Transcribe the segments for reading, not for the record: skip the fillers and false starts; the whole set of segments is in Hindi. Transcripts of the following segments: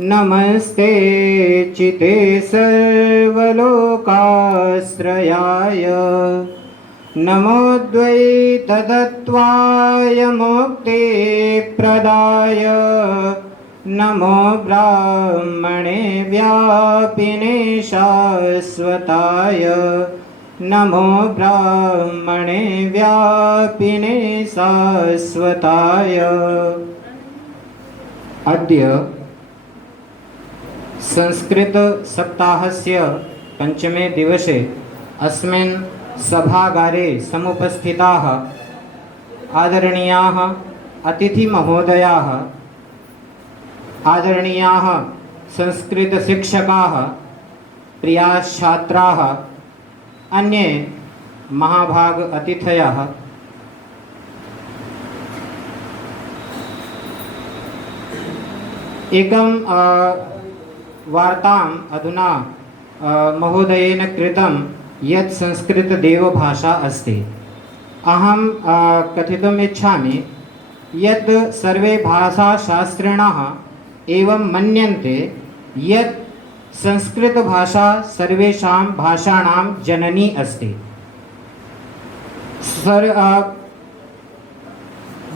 नमस्ते चिते सर्वलोकाश्रयाय नमोऽद्वैततत्त्वाय मुक्तिप्रदाय नमो ब्राह्मणे व्यापिने शाश्वताय नमो ब्राह्मणे व्यापिने शाश्वताय। अद्य संस्कृत सप्ताहस्य पंचमे दिवसे अस्मिन् सभागारे समुपस्थिताः आदरणीयाः अतिथिमहोदयाः, आदरणीयाः संस्कृतशिक्षकाः, प्रियाः छात्राः, अन्ये महाभाग अतिथयः, एकं वार्ताम् अधुना महोदयेन कृतं यत् संस्कृतदेवभाषा अस्ति। अहं कथितुम् इच्छामि यत् सर्वे भाषाशास्त्रिणः एवं मन्यन्ते यत् संस्कृतभाषा सर्वेषां भाषाणां जननी अस्ति।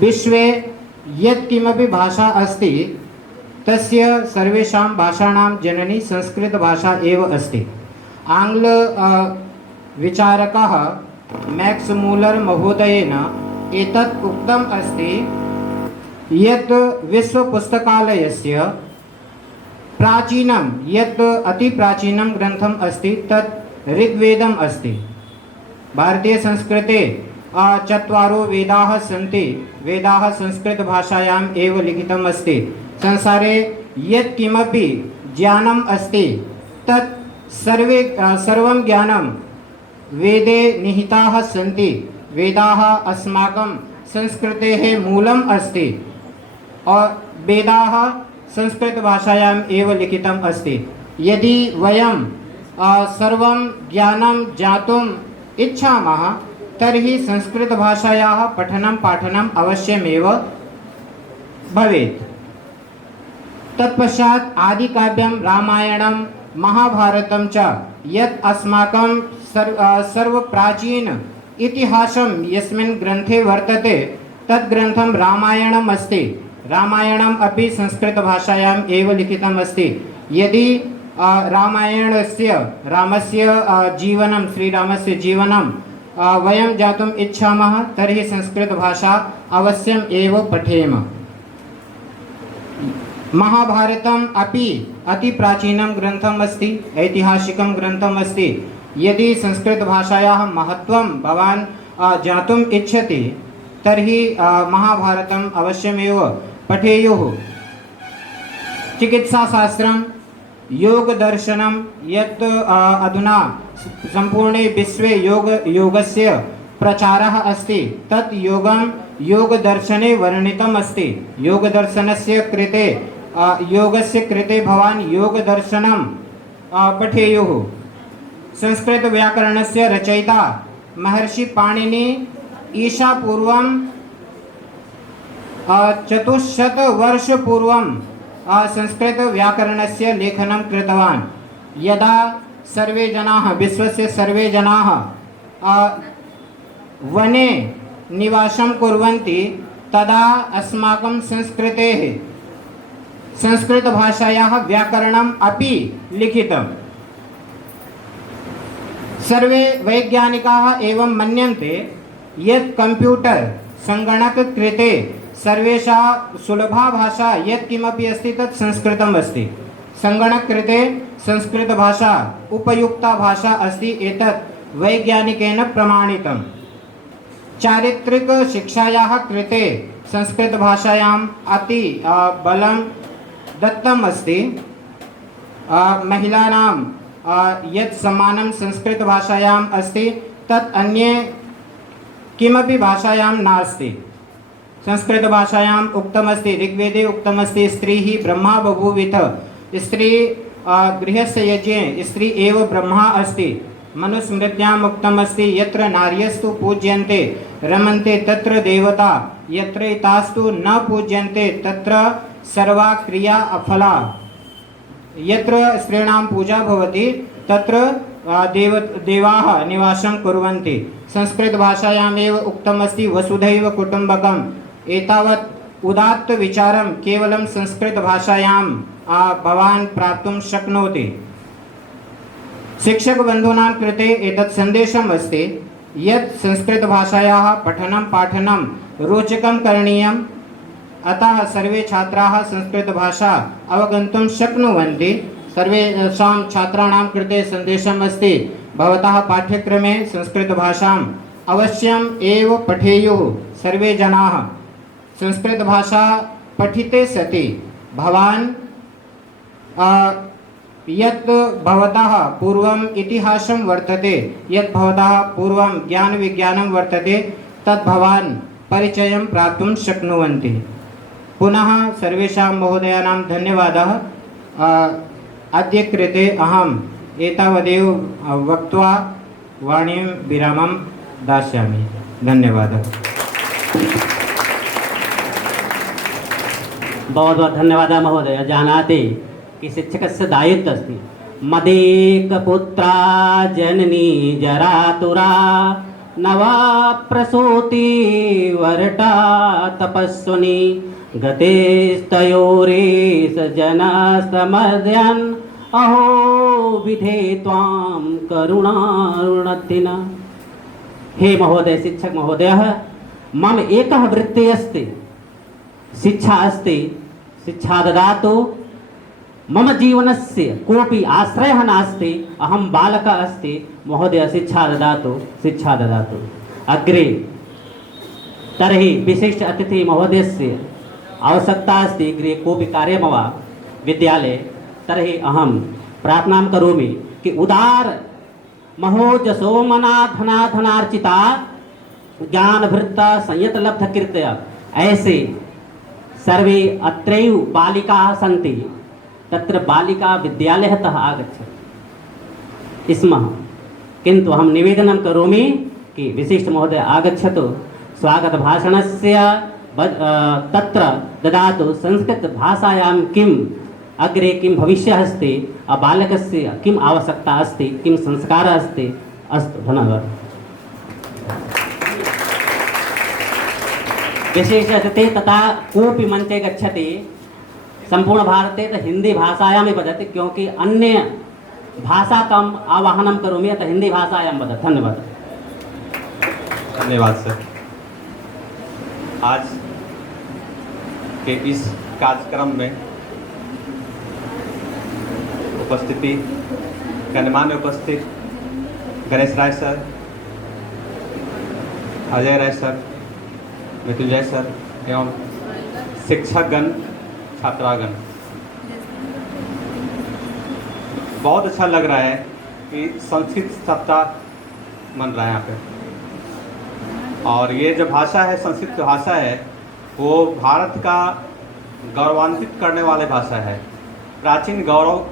विश्वे यत् किमपि भाषा अस्ति तस्य सर्वेषां भाषाणां जननी संस्कृतभाषा एव अस्ति। आङ्ग्ल विचारकः मैक्स मूलर महोदयेन एतत् उक्तम् अस्ति यत् विश्वपुस्तकालयस्य प्राचीनं यत् अतिप्राचीनं ग्रन्थम् अस्ति तत् ऋग्वेदम् अस्ति। भारतीयसंस्कृते चत्वारो वेदाः सन्ति। वेदाः संस्कृतभाषायाम् एव लिखितम् अस्ति। संसारे यत् किमपि ज्ञानम् अस्ति तत् सर्वं ज्ञानं वेदे निहिताः सन्ति। वेदाः अस्माकं संस्कृतेः मूलम् अस्ति और वेदाः संस्कृतभाषायाम् एव लिखितम् अस्ति। यदि वयं सर्वं ज्ञानं ज्ञातुम् इच्छामः तर्हि संस्कृतभाषायाः पठनं पाठनम् अवश्यमेव भवेत्। तत्पश्चात् आदिकाव्यं रामायणं महाभारतं च यत् अस्माकं सर्वप्राचीन इतिहासं यस्मिन् ग्रन्थे वर्तते तत् ग्रन्थं रामायणम् अस्ति। रामायणम् अपि संस्कृतभाषायाम् एव लिखितम् अस्ति। यदि रामायणस्य रामस्य जीवनं श्रीरामस्य जीवनं वयं ज्ञातुम् इच्छामः तर्हि संस्कृतभाषा अवश्यम् एव पठेम। महाभारतम् अपि अतिप्राचीनं ग्रन्थम् अस्ति, ऐतिहासिकं ग्रन्थम् अस्ति। यदि संस्कृतभाषायाः महत्त्वं भवान् ज्ञातुम् इच्छति तर्हि महाभारतम् अवश्यमेव पठेयुः। चिकित्साशास्त्रं, योगदर्शनं यत् अधुना सम्पूर्णे विश्वे योगस्य प्रचारः अस्ति तत् योगदर्शने वर्णितम् अस्ति। योगदर्शनस्य कृते योगस्य कृते भवान् योगदर्शनं पठेयुः। संस्कृतव्याकरणस्य रचयिता महर्षि पाणिनि ईशापूर्वं 400 वर्षपूर्वं संस्कृतव्याकरणस्य लेखनं कृतवान्। यदा सर्वे जनाः विश्वस्य सर्वे जनाः वने निवासं कुर्वन्ति तदा अस्माकं संस्कृतेः संस्कृतभाषायाः व्याकरणम् अपि लिखितम्। सर्वे वैज्ञानिकाः एवं मन्यन्ते यत् कंप्यूटर संगणक कृते सर्वेषां सुलभा भाषा यत् किमपि अस्ति तत् संस्कृतम् अस्ति। संगणक कृते संस्कृतभाषा उपयुक्ता भाषा अस्ति। एतत् वैज्ञानिकेन प्रमाणितम्। चारित्रिक शिक्षायाः कृते संस्कृतभाषायाम् अति बलं दत्तम् अस्ति। महिलानां यत् सम्मानं संस्कृतभाषायाम् अस्ति तत् अन्ये किमपि भाषायां नास्ति। संस्कृतभाषायाम् उक्तमस्ति, ऋग्वेदे उक्तमस्ति, स्त्रीः ब्रह्मा बभूविथ। स्त्री गृहस्य यज्ञे स्त्री एव ब्रह्मा अस्ति। मनुस्मृत्याम् उक्तमस्ति यत्र नार्यस्तु पूज्यन्ते रमन्ते तत्र देवता, यत्र तास्तु न पूज्यन्ते तत्र सर्वा क्रिया अफला। यत्र स्त्रीणां पूजा भवति तत्र देवाः निवासं कुर्वन्ति। संस्कृतभाषायामेव उक्तमस्ति वसुधैव कुटुम्बकम्। एतावत् उदात्त विचारं केवलं संस्कृतभाषायां भवान् प्राप्तुं शक्नोति। शिक्षकबन्धूनां कृते एतत् सन्देशम् अस्ति यत् संस्कृतभाषायाः पठनं पाठनं रोचकं करणीयम्। अतः सर्वे छात्राः संस्कृतभाषा अवगन्तुं शक्नुवन्ति। सर्वेषां छात्राणां कृते सन्देशम् अस्ति भवतः पाठ्यक्रमे संस्कृतभाषाम् अवश्यम् एव पठेयुः। सर्वे जनाः संस्कृतभाषा पठिते सति भवान् यत् भवतः पूर्वम् इतिहासं वर्तते, यत् भवतः पूर्वं ज्ञानविज्ञानं वर्तते, तत् भवान् परिचयं प्राप्तुं शक्नुवन्ति। पुनः सर्वेषां महोदयानां धन्यवादः। अद्य कृते अहम् एतावदेव वक्त्वा वाणीं विरामं दास्यामि। धन्यवादः। बहुत बहुत धन्यवादः महोदय। जानाति कि शिक्षकस्य दायित्वम् अस्ति मदेकपुत्रा जननी जरातुरा नवा प्रसूति वरटा तपस्विनी गतेस्तयोरेष जनस्तमर्दयन् अहो विधे त्वां करुणारुणतिना। हे महोदय, शिक्षक महोदय, मम एकः वृत्तिः अस्ति, शिक्षा अस्ति। शिक्षा ददातु। मम जीवनस्य कोऽपि आश्रयः नास्ति। अहं बालकः अस्ति। महोदय शिक्षा ददातु, शिक्षा ददातु। अग्रे तर्हि विशिष्ट अतिथि महोदयस्य आवश्यकता अस्ति। गृहे कोऽपि कार्यं वा विद्यालये, तर्हि अहं प्रार्थनां करोमि कि उदार महोजसोमनाथनाथनार्चिता ज्ञानभृता संयतलब्धकीर्तया ऐसे सर्वे अत्रैव बालिकाः सन्ति। तत्र बालिका विद्यालयतः आगच्छति स्म, किन्तु अहं निवेदनं करोमि कि विशिष्ट महोदय आगच्छतु। स्वागतभाषणस्य तत्र ददातु। संस्कृतभाषायां किम् अग्रे किं भविष्यः अस्ति, बालकस्य किम् आवश्यकता अस्ति, किं संस्कारः अस्ति। अस्तु, धन्यवादः। विशेष अतिथि तथा कोऽपि मञ्चे गच्छति संपूर्ण भारते तो हिंदी भाषायां वदति, क्योंकि अन्य भाषा कम आवाहनं करोमि, अतः हिंदी भाषायां वदति। धन्यवाद। धन्यवाद सर। आज के इस कार्यक्रम में उपस्थिति गणमान्य उपस्थित गणेश राय sir, Ajay Rai sir, Mrityunjay sir एवं शिक्षकगण, छात्रागण, बहुत अच्छा लग रहा है कि संस्कृत सप्ताह मन रहा है यहाँ पे। और ये जो भाषा है, संस्कृत भाषा है, वो भारत का गौरवान्वित करने वाले भाषा है। प्राचीन गौरव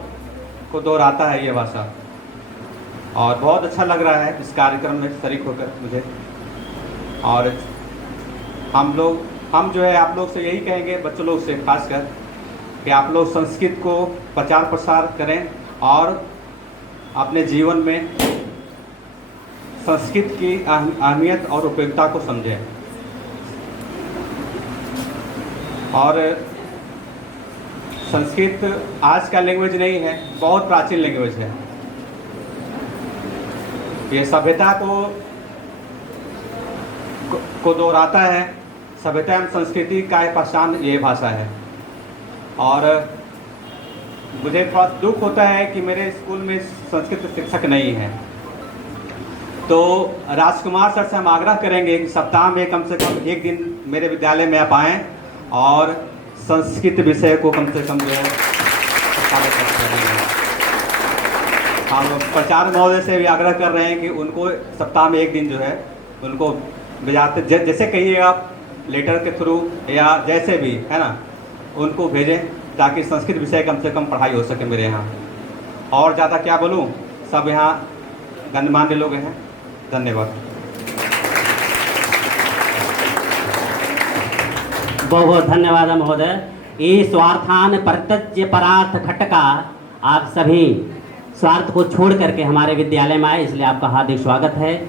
को दोहराता है ये भाषा। और बहुत अच्छा लग रहा है इस कार्यक्रम में शरीक होकर मुझे। और हम जो है आप लोग से यही कहेंगे, बच्चों लोग से खासकर, कि आप लोग संस्कृत को प्रचार प्रसार करें और अपने जीवन में संस्कृत की अहमियत और उपयोगिता को समझें। और संस्कृत आज का लैंग्वेज नहीं है, बहुत प्राचीन लैंग्वेज है। ये सभ्यता को दोहराता है। सभ्यता एवं संस्कृति का पहचान ये भाषा है। और मुझे थोड़ा दुख होता है कि मेरे स्कूल में संस्कृत शिक्षक नहीं है। तो राजकुमार सर से हम आग्रह करेंगे कि सप्ताह में कम से कम एक दिन मेरे विद्यालय में आप आएँ और संस्कृत विषय को कम से कम जो है हम प्रचार महोदय से भी आग्रह कर रहे हैं कि उनको सप्ताह में एक दिन जो है उनको भेजाते, जैसे कहिए आप लेटर के थ्रू या जैसे भी है ना, उनको भेजें ताकि संस्कृत विषय कम से कम पढ़ाई हो सके मेरे यहाँ। और ज़्यादा क्या बोलूँ, सब यहाँ गणमान्य लोग हैं। धन्यवाद। बहुत बहुत धन्यवाद महोदय। ये स्वार्थान परित्यज्य परार्थ घटका, आप सभी स्वार्थ को छोड़ करके हमारे विद्यालय में आए, इसलिए आपका हार्दिक स्वागत है।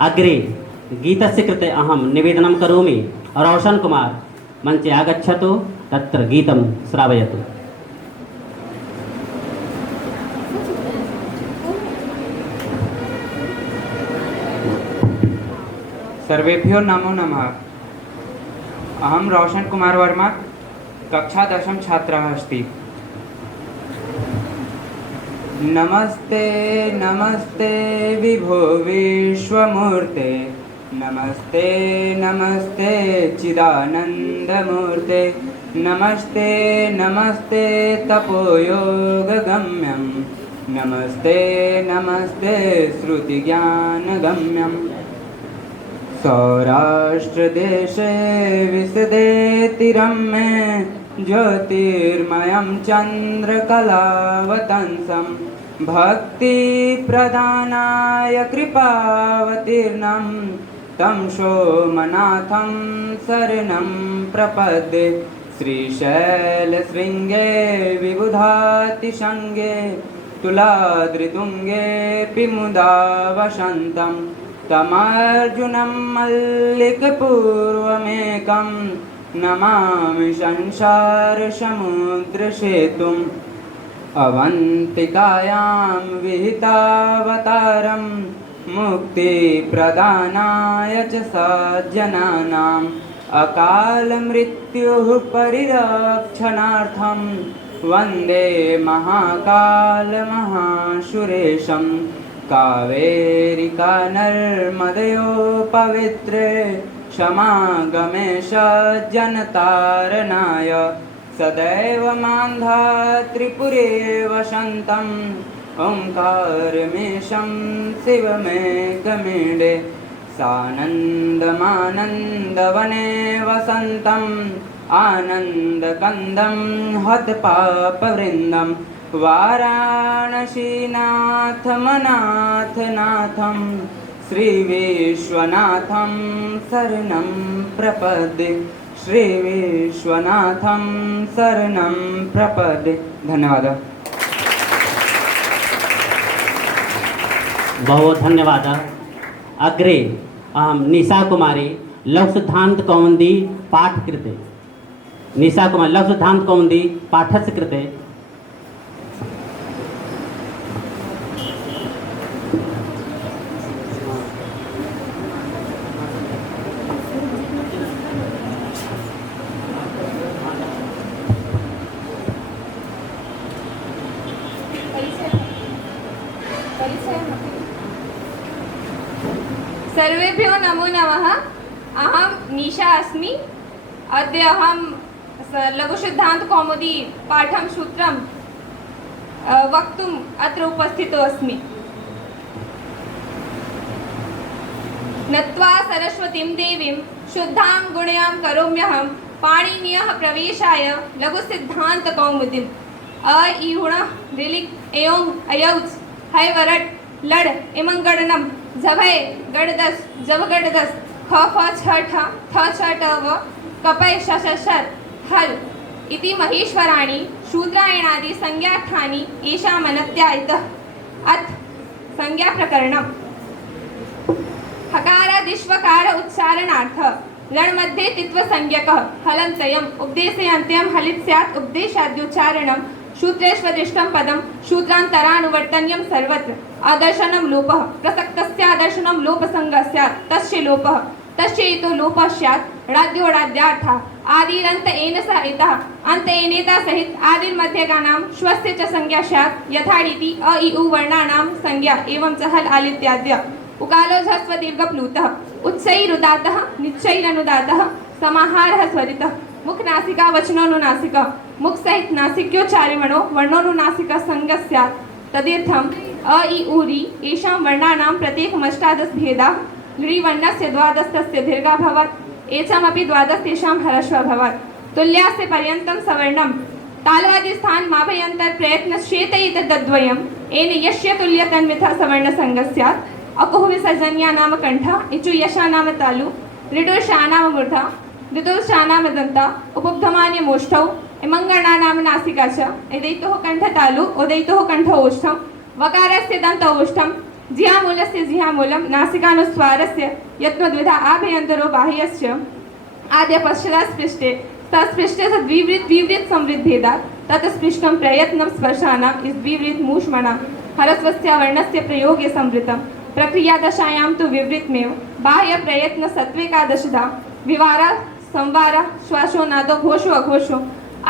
अग्रे गीतस्य कृते अहम निवेदनं करोमि, रोशन कुमार मंचे आगच्छतु, तत्र गीतं श्रावयतु। सर्वेभ्यो नमो नमः। अहम रोशन कुमार वर्मा, कक्षा 10 छात्रः अस्ति। नमस्ते नमस्ते विभो विश्वमूर्ते, नमस्ते नमस्ते चिदानन्दमूर्ते, नमस्ते नमस्ते तपोयोगगम्यं, नमस्ते नमस्ते श्रुतिज्ञानगम्यम्। सौराष्ट्रदेशे विशदेतिरं मे ज्योतिर्मयं चन्द्रकलावतंसं, भक्तिप्रदानाय कृपावतीर्णं तं सोमनाथं शरणं प्रपद्ये। श्रीशैलशृङ्गे विबुधातिशृङ्गे तुलाद्रितुङ्गेऽपि मुदा वसन्तं, तमर्जुनं मल्लिकपूर्वमेकं नमामि संसारसमुद्रसेतुम्। अवन्तिकायां विहितावतारं मुक्तिप्रदानाय च सज्जनानाम्, अकालमृत्युः परिरक्षणार्थं वन्दे महाकालमहासुरेशं। कावेरिका नर्मदयोः पवित्रे समागमे सज्जनतारणाय, सदैव मान्धा त्रिपुरे वसन्तम् ओङ्कारमेशं शिवमेकमीडे। सानन्दमानन्दवने वसन्तम् आनन्दकन्दं हतपापवृन्दं, वाराणसीनाथमनाथनाथं श्रीविश्वनाथं शरणं प्रपद्ये, श्रीविश्वनाथं शरणं प्रपद्ये। धन्यवादः। बहुत धन्यवाद। अग्रे अहम निशा कुमारी लघु सिद्धांत कौमुदी पाठ कृते, निशा कुमारी लघु सिद्धांत कौमुदी पाठस्य कृते सर्वेभ्यो नमो नमः। अहं निशा अस्मि। अद्य अहं लघुसिद्धान्तकौमुदी पाठं सूत्रं वक्तुम् अत्र उपस्थितो अस्मि। नत्वा सरस्वतीं देवीं शुद्धां गुणयां करोम्यहं, पाणिनीयः प्रवेशाय लघुसिद्धान्तकौमुदीम्। अ इ ऊण ऋलिक एओं अयौच है वरट लड़ इमं गणनम झभय गणदस जब गणदस ख फ छ ठ थ छ ट व कपय श श शर हल इति महेश्वराणि शूद्रायणादि संज्ञार्थानि येषामनत्या इतः। अथ संज्ञा प्रकरणम्। हकारादिष्वकार उच्चारणार्थ लण मध्ये तित्व संज्ञकः हलन्तयम् उपदेशयन्त्यं हलित स्यात् उपदेशाद्युच्चारणं सूत्रेष्वदिष्टं पदं सूत्रान्तरानुवर्तन्यं सर्वत्र। आदर्शनं लोपः प्रसक्तस्य आदर्शनं लोपसंगः स्यात् तस्य लोपः तस्य इतो लोपः स्यात् णाद्योडाद्यार्थः आदिरन्त एन सह इतः अन्त एनेता सहित आदिर्मध्यगानां श्वस्य च संज्ञा स्यात् यथारीति अ इ उ वर्णानां संज्ञा एवं च हल आलित्याद्य। उकालो झस्व दीर्घप्लुतः उच्चैरुदातः निच्चैरनुदातः समाहारः स्वरितः मुख नासिका वचनोनुनासिका मुख सहित नासिक्योच्चारिणो वर्णोनुनासिका संज्ञा स्यात्। तदर्थम् अ इ उ रि येषां वर्णानां प्रत्येकमष्टादश भेदाः ऋवर्णस्य द्वादशस्य दीर्घा भवत् एषामपि द्वादश तेषां ह्रस्व भवत्। तुल्यास्य पर्यन्तं सवर्णं तालवादिस्थान माभयन्तर प्रयत्न श्वेतयित तद्वयम् येन यस्य तुल्यतन्मिथा सवर्णसंज्ञा स्यात्। अकुः विसर्जन्या नाम कंठ इचु यशा नाम तालु ऋडुर्षा नाम मूर्धा ऋतुर्षा नाम दन्ता उपब्धमान्य मोष्ठौ इमङ्गणानां नासिका च एदैतोः कण्ठतालु ओदैतोः कंठ ओष्ठं वकारस्य दन्त ओष्ठं जिहामूलस्य जिहामूलं नासिकानुस्वारस्य यत्नद्विधा आभ्यन्तरो बाह्यश्च आद्य पश्चात्स्पृष्टे तत्स्पृष्टे सद्विवृत् विवृत् संवृद्भेदात् तत्स्पृष्टं प्रयत्नं स्पर्शानाम् इद्विवृत् मूष्मणा हरस्वस्य वर्णस्य प्रयोगे संवृतं प्रक्रियादशायां तु विवृतमेव बाह्य प्रयत्न सत्त्वेकादशधा विवारा संवारा श्वासो नादो घोषो अघोषो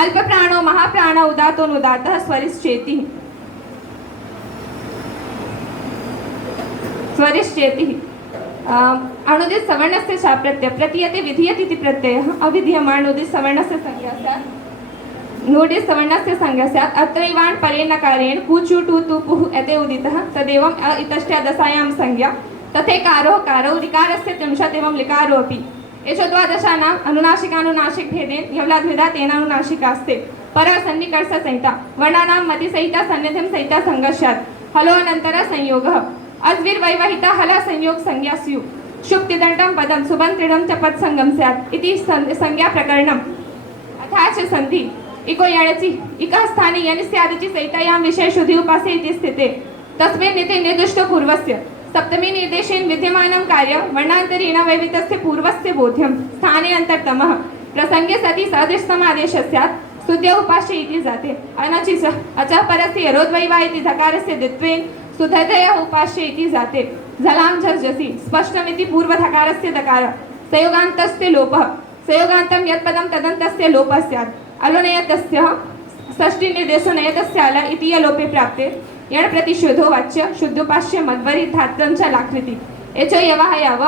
अल्प प्राणो महाप्राण उदातो नुदातः स्वरिश्चेति अणुदित सवर्णस्य च प्रत्यय प्रतीयते विधीयते इति प्रत्ययः अविधीयमाण उदित सवर्णस्य संज्ञा स्यात् नोडित सवर्णस्य संज्ञा स्यात् अत्रैवान् परेण कारेण कुचु टु तु पुः एते उदितः तदेवम् अ इतष्ट्या दशायां संज्ञा तथेकारोः कारो ऋकारस्य त्रिंशत् एवं लिकारो अपि एषो द्वादशानाम् अनुनासिकानुनासिक भेदेन यवलाद्विधा तेन अनुनासिकास्ते परः सन्निकर्ष संहिता वर्णानां मति संहिता सन्निधिं संहिता संगस्यात् हलो अनन्तरः संयोगः अद्विर्वैवाहिता हल संयोग संज्ञा स्यु शुक्तिदण्डं पदं सुबन्त्रिणं च पदसंगम स्यात् इति संज्ञा प्रकरणम् अथा च सन्धि इको यणचि इकः स्थाने यनि स्यादिति संहितायां विषय शुद्धि उपासे इति स्थिते तस्मिन् नीते निर्दिष्टो पूर्वस्य सप्तमी निर्देशेन विद्यमानं कार्यं वर्णान्तरेण वैवितस्य पूर्वस्य बोध्यं स्थाने अन्तरतमः प्रसंगे सति सदृशसमादेशः स्यात् स्तुत्य उपास्य इति जाते अनचि च अचः परस्य यरोद्वैवा इति धकारस्य द्वित्वेन सुधतयः उपास्य इति जाते झलां झर्जसि स्पष्टमिति पूर्वधकारस्य दकार संयोगान्तस्य लोपः संयोगान्तं यत्पदं तदन्तस्य लोपः स्यात् अलुनयतस्य षष्ठीनिर्देशो नयतस्य अल इति लोपे प्राप्ते यण प्रतिशोधो वाच्य शुद्धोपास्य मद्वरि धात्रं च लाकृति एच यवः याव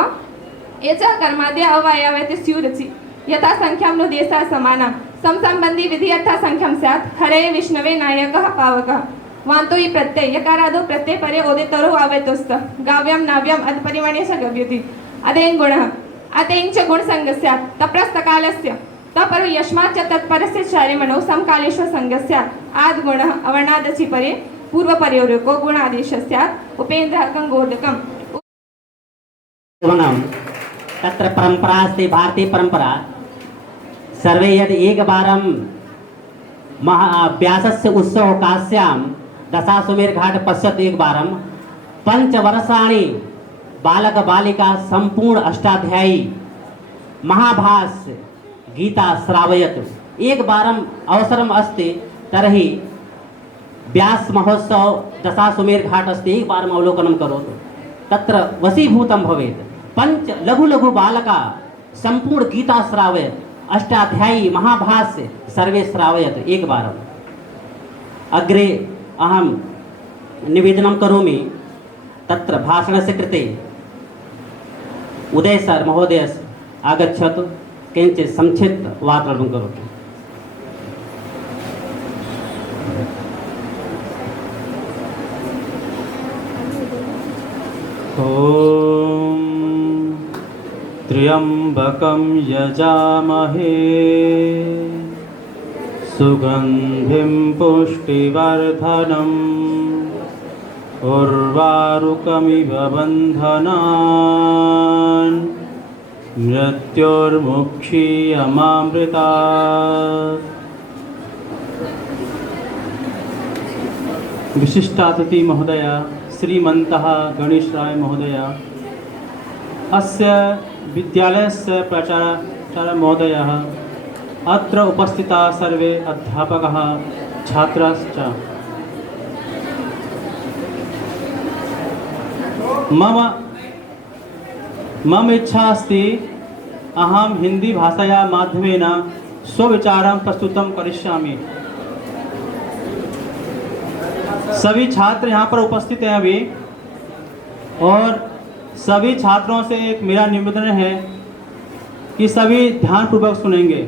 एच कर्माद्य अवयवते स्युरचि यथा संख्यां नु देशः समाना समसंबंधी विधि यथा संख्यां स्यात् हरे विष्णवे नायकः पावकः वान्तो हि प्रत्यय यकारादो प्रत्यय परे ओदितरो आवेतोस्त गाव्यं नाव्यं अधपरिमाणे च गव्यति अदेन गुणः अतेन च गुणसंगः स्यात् तप्रस्तकालस्य तपर यस्माच्च तत्परस्य चारिमणौ समकालेषु संगः स्यात् आद् गुणः अवर्णादचि परे पूर्वपरयोरेको गुणादेशः स्यात् उपेन्द्रः गोदकम् तत्र परंपरा अस्ति भारतीय परंपरा सर्वे यदि एक बारं व्यासस्य उत्सव काश्यां दशाश्वमेध घाट पश्यत एक बारं पंचवर्षाणि बालक बालिका संपूर्ण अष्टाध्यायी महाभाष्य गीता श्रावयत एक बारं अवसरम् अस्ति तर्हि व्यास महोत्सव दशाश्वमेध घाट अस्ति एक बारम् अवलोकनं करोतु तत्र वशीभूतं भवेत् पंच लघु लघु बालका संपूर्ण गीता श्रावयत अष्टाध्यायी महाभाष्य सर्वे श्रावयत एक बारम् अग्रे अहं निवेदनं करोमि तत्र भाषणस्य कृते उदय सर महोदय आगच्छतु किञ्चित् संक्षिप्त वार्तालापं करोतु ॐ त्र्यम्बकं यजामहे सुगन्धिं पुष्टिवर्धनम् उर्वारुकमिव बन्धनान् मृत्योर्मुक्षीयमामृतात्। विशिष्टातिथि महोदय श्रीमन्तः गणेशराय महोदय अस्य विद्यालयस्य प्राचार्य महोदयः अत्र उपस्थिताः सर्वे अध्यापकाः छात्राश्च मम इच्छा अस्ति अहं हिंदी भाषाया माध्यमेन स्वविचारं प्रस्तुतं करिष्यामि। सभी छात्र यहाँ पर उपस्थित हैं अभी और सभी छात्रों से एक मेरा निवेदन है कि सभी ध्यानपूर्वक सुनेंगे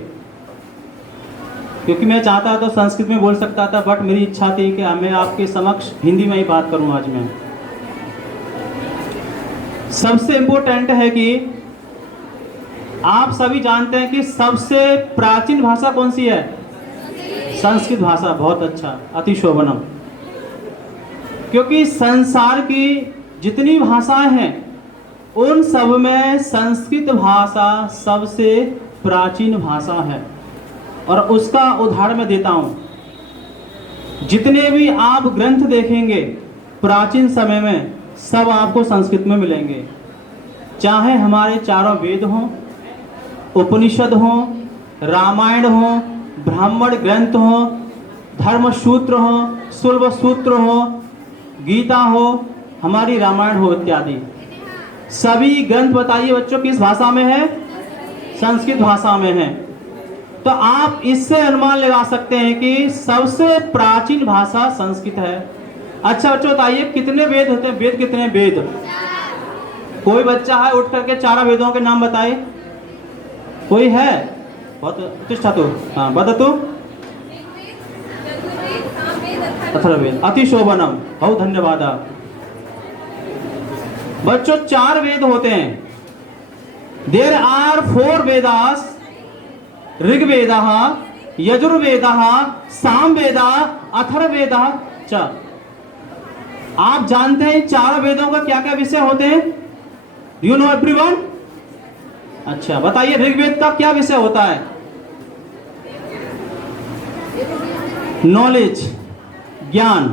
क्योंकि मैं चाहता तो संस्कृत में बोल सकता था बट मेरी इच्छा थी कि मैं आपके समक्ष हिंदी में ही बात करूं। आज मैं सबसे इम्पोर्टेंट है कि आप सभी जानते हैं कि सबसे प्राचीन भाषा कौन सी है? संस्कृत भाषा। बहुत अच्छा, अति शोभनम। क्योंकि संसार की जितनी भाषाएं हैं उन सब में संस्कृत भाषा सबसे प्राचीन भाषा है। और उसका उदाहरण मैं देता हूं। जितने भी आप ग्रंथ देखेंगे प्राचीन समय में, सब आपको संस्कृत में मिलेंगे। चाहे हमारे चारों वेद हों, उपनिषद हों, रामायण हो, ब्राह्मण ग्रंथ हो, धर्म सूत्र हो, सुलभ सूत्र हो, गीता हो, हमारी रामायण हो इत्यादि, सभी ग्रंथ बताइए बच्चों किस भाषा में है? संस्कृत भाषा में है। तो आप इससे अनुमान लगा सकते हैं कि सबसे प्राचीन भाषा संस्कृत है। अच्छा बच्चों बताइए कितने वेद होते हैं? वेद कितने वेद? कोई बच्चा है उठ करके चारों वेदों के नाम बताए? कोई है? बहुत प्रतिष्ठा तो हाँ बता तो अथर्ववेद अति शोभनम, बहुत धन्यवाद। बच्चों 4 वेद होते हैं। देर आर 4 वेदास, ऋग्वेदः, यजुर्वेदः, सामवेदः, अथर्ववेदः च। आप जानते हैं चारों वेदों का क्या क्या विषय होते हैं? You know everyone? अच्छा बताइए ऋग्वेद का क्या विषय होता है? नॉलेज, ज्ञान।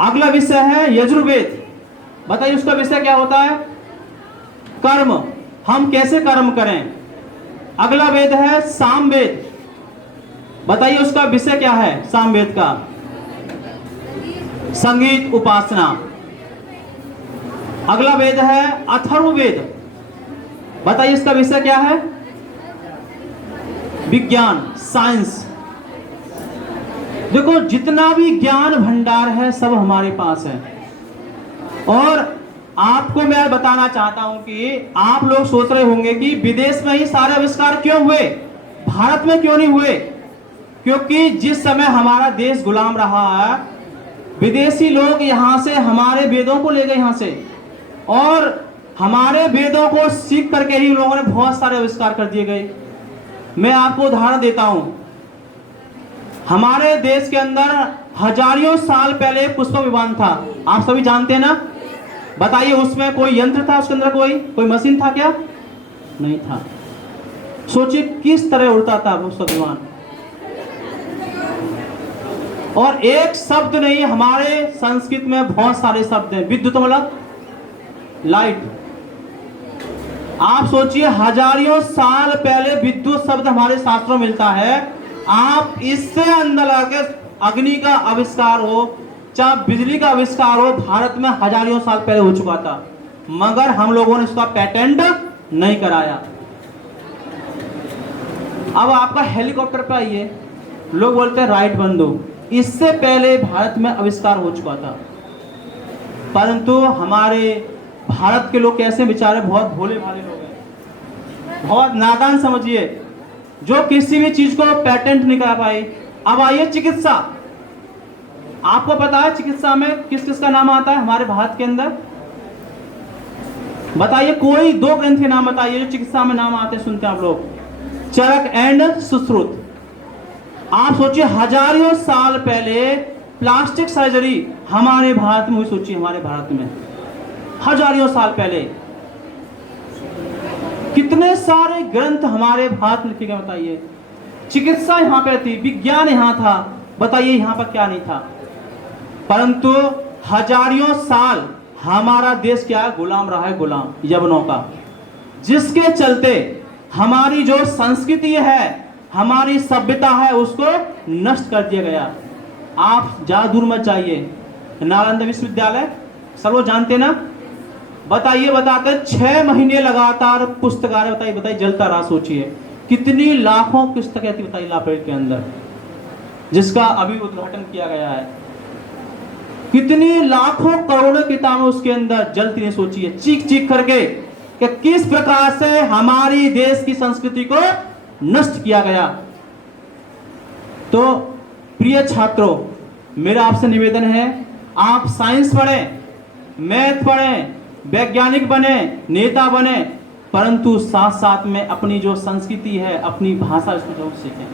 अगला विषय है यजुर्वेद, बताइए उसका विषय क्या होता है? कर्म, हम कैसे कर्म करें। अगला वेद है सामवेद, बताइए उसका विषय क्या है? सामवेद का संगीत, उपासना। अगला वेद है अथर्ववेद, बताइए इसका विषय क्या है? विज्ञान, साइंस। देखो जितना भी ज्ञान भंडार है सब हमारे पास है। और आपको मैं बताना चाहता हूं कि आप लोग सोच रहे होंगे कि विदेश में ही सारे आविष्कार क्यों हुए, भारत में क्यों नहीं हुए? क्योंकि जिस समय हमारा देश गुलाम रहा है, विदेशी लोग यहां से हमारे वेदों को ले गए यहां से, और हमारे वेदों को सीख करके ही लोगों ने बहुत सारे आविष्कार कर दिए गए। मैं आपको उदाहरण देता हूं। हमारे देश के अंदर हजारों साल पहले पुष्प विमान था, आप सभी जानते हैं ना? बताइए उसमें कोई यंत्र था? उसके अंदर कोई मशीन था क्या? नहीं था। सोचिए किस तरह उड़ता था पुष्प विमान। और एक शब्द नहीं, हमारे संस्कृत में बहुत सारे शब्द हैं। विद्युत मतलब लाइट। आप सोचिए हजारों साल पहले विद्युत शब्द हमारे शास्त्रों में मिलता है। आप इससे अंदर आके अग्नि का आविष्कार हो, चाहे बिजली का आविष्कार हो, भारत में हजारों साल पहले हो चुका था, मगर हम लोगों ने इसका पेटेंट नहीं कराया। अब आपका हेलीकॉप्टर पे आइए, लोग बोलते हैं राइट बंदो, इससे पहले भारत में आविष्कार हो चुका था। परंतु हमारे भारत के लोग कैसे बेचारे बहुत भोले भाले लोग हैं, बहुत नादान समझिए, जो किसी भी चीज को पेटेंट नहीं करा पाए। अब आइए चिकित्सा। आपको पता है चिकित्सा में किस किस का नाम आता है हमारे भारत के अंदर? बताइए कोई 2 ग्रंथ के नाम बताइए जो चिकित्सा में नाम आते सुनते हैं आप लोग। चरक एंड सुश्रुत। आप सोचिए हजारों साल पहले प्लास्टिक सर्जरी हमारे भारत में हुई। सोचिए हमारे भारत में हजारों साल पहले कितने सारे ग्रंथ हमारे भारत में लिखे गए। बताइए चिकित्सा यहाँ पे थी, विज्ञान यहाँ था, बताइए यहाँ पर क्या नहीं था। परंतु हजारों साल हमारा देश क्या है? गुलाम रहा है, गुलाम यवनों का, जिसके चलते हमारी जो संस्कृति है, हमारी सभ्यता है, उसको नष्ट कर दिया गया। आप ज्यादा दूर मत जाइए, नालंदा विश्वविद्यालय सब लोग जानते ना? बताइए बताते 6 महीने लगातार पुस्तकालय बताइए जलता रहा। सोचिए कितनी लाखों पुस्तकें थी बताइए लाइब्रेरी के अंदर, जिसका अभी उद्घाटन किया गया है। कितनी लाखों करोड़ों किताबें उसके अंदर जलती है। सोचिए चीख चीख करके कि किस प्रकार से हमारी देश की संस्कृति को नष्ट किया गया। तो प्रिय छात्रों, मेरा आपसे निवेदन है, आप साइंस पढ़ें, मैथ पढ़ें, वैज्ञानिक बने, नेता बने, परंतु साथ साथ में अपनी जो संस्कृति है, अपनी भाषा, इसको जरूर सीखें।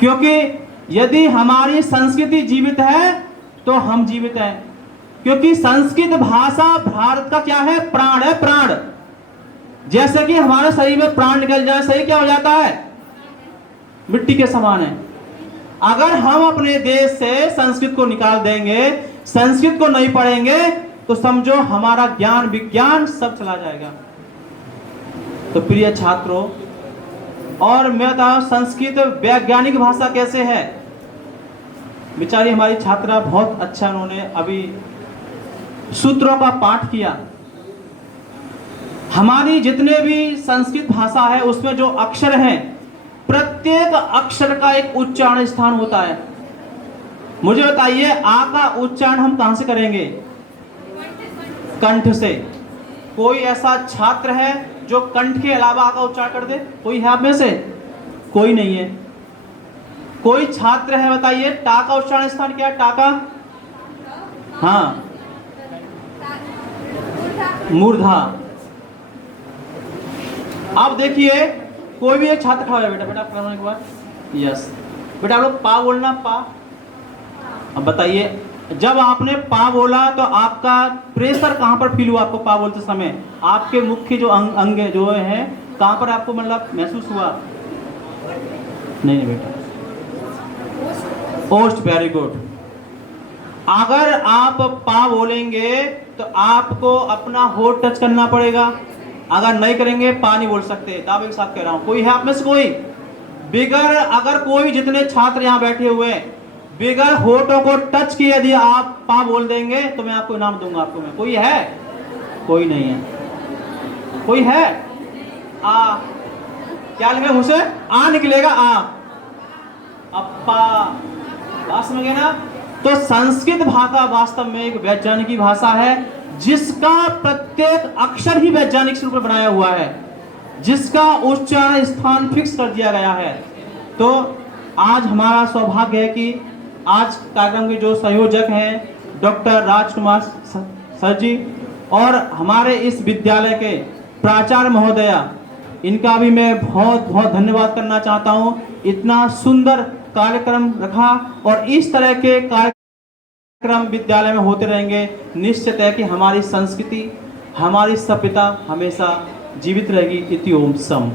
क्योंकि यदि हमारी संस्कृति जीवित है तो हम जीवित हैं। क्योंकि संस्कृत भाषा भारत का क्या है? प्राण है, प्राण। जैसे कि हमारे शरीर में प्राण निकल जाए, शरीर क्या हो जाता है? मिट्टी के समान है। अगर हम अपने देश से संस्कृत को निकाल देंगे, संस्कृत को नहीं पढ़ेंगे, तो समझो हमारा ज्ञान विज्ञान सब चला जाएगा। तो प्रिय छात्रों, और मैं बताऊं संस्कृत वैज्ञानिक भाषा कैसे है। बेचारी हमारी छात्रा बहुत अच्छा, उन्होंने अभी सूत्रों का पाठ किया। हमारी जितने भी संस्कृत भाषा है उसमें जो अक्षर हैं, प्रत्येक अक्षर का एक उच्चारण स्थान होता है। मुझे बताइए, आ का उच्चारण हम कहां से करेंगे? कंठ से। कोई ऐसा छात्र है जो कंठ के अलावा आ का उच्चारण कर दे? कोई है आप में से? कोई नहीं है। कोई छात्र है बताइए, टा का उच्चारण स्थान क्या है? टा का, हाँ, मूर्धा। अब देखिए, कोई भी एक छात्र खड़ा है, बेटा बेटा करने के बाद, यस बेटा आप लोग पा बोलना, पा। अब बताइए, जब आपने पा बोला तो आपका प्रेशर कहां पर फील हुआ? आपको पा बोलते समय आपके मुख्य जो अंग जो है कहां पर आपको मतलब महसूस हुआ? नहीं बेटा, ओस्ट, वेरी गुड। अगर आप पा बोलेंगे तो आपको अपना होठ टच करना पड़ेगा, अगर नहीं करेंगे पा नहीं बोल सकते। दावे के साथ कह रहा हूं। कोई है आप में से कोई? बिगर, अगर कोई, जितने छात्र यहां बैठे हुए हैं, बिगर होठों को टच किए यदि आप पा बोल देंगे तो मैं आपको इनाम दूंगा। आपको मैं, कोई है? कोई नहीं है। कोई है? आ, क्या लिखे मुझसे? आ निकलेगा, आ, अप्पा। बात समझ गए ना? तो संस्कृत भाषा वास्तव में एक वैज्ञानिक भाषा है, जिसका प्रत्येक अक्षर ही वैज्ञानिक रूप में बनाया हुआ है, जिसका उच्चारण स्थान फिक्स कर दिया गया है। तो आज हमारा सौभाग्य है कि आज कार्यक्रम के जो संयोजक हैं डॉक्टर राजकुमार सर जी, और हमारे इस विद्यालय के प्राचार्य महोदया, इनका भी मैं बहुत बहुत धन्यवाद करना चाहता हूं। इतना सुंदर कार्यक्रम रखा, और इस तरह के कार्यक्रम विद्यालय में होते रहेंगे। निश्चित है कि हमारी संस्कृति, हमारी सभ्यता हमेशा जीवित रहेगी। इति ओम सम।